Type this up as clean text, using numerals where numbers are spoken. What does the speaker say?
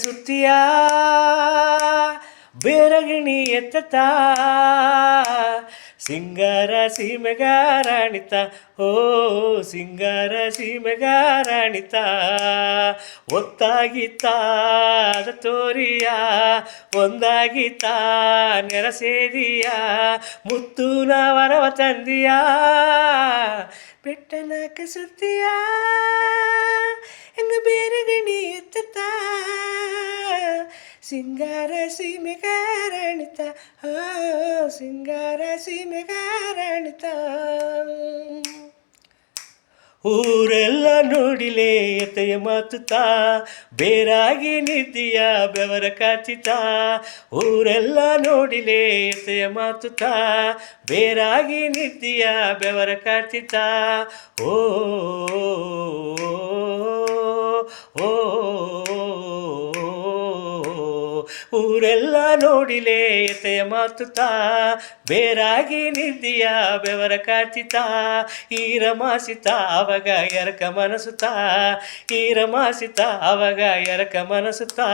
ಸುತ್ತಿಯ ಬೇರಗಿಣಿ ಎತ್ತತಾ ಸಿಂಗಾರ ಸೀಮೆಗಾರಾಣಿತ ಓ ಸಿಂಗಾರ ಸೀಮೆಗಾರಾಣಿತ ಒತ್ತಾಗಿತ್ತಾದ ತೋರಿಯ ಒಂದಾಗಿತ್ತ ನೆರಸೇದಿಯ ಮುತ್ತುನ ವರವ ತಂದಿಯ ಬೆಟ್ಟನ ಕಸುತ್ತಿಯ ಹೆಂಗ ಬೇರಗಿಣಿ ಎತ್ತತಾ ಸಿಂಗಾರ ಸೀಮೆಗಾರಾಣಿತ ಓ ಸಿಂಗಾರ ಸೀಮೆಗಾರಾಣಿತ ಊರೆಲ್ಲ ನೋಡಿಲೇ ಎತೆಯ ಮಾತುತ್ತಾ ಬೇರಾಗಿ ನಿದ್ದಿಯ ಬೆವರ ಕಾಚಿತ ಊರೆಲ್ಲ ನೋಡಿಲೇ ಎತೆಯ ಮಾತುತ್ತಾ ಬೇರಾಗಿ ನಿದ್ದಿಯ ಬೆವರ ಕಾಚಿತ ಓ ಓ ಊರೆಲ್ಲ ನೋಡಿಲೇ ಎತೆಯ ಮಾತುತ್ತಾ ಬೇರಾಗಿ ನಿದ್ದಿಯ ಬೆವರ ಕಾಚಿತ ಈರಮಾಸಿತ ಅವಾಗ ಎರಕ ಮನಸುತ್ತಾ ಈರಮಾಸಿತ ಅವಾಗ ಎರಕ ಮನಸುತ್ತಾ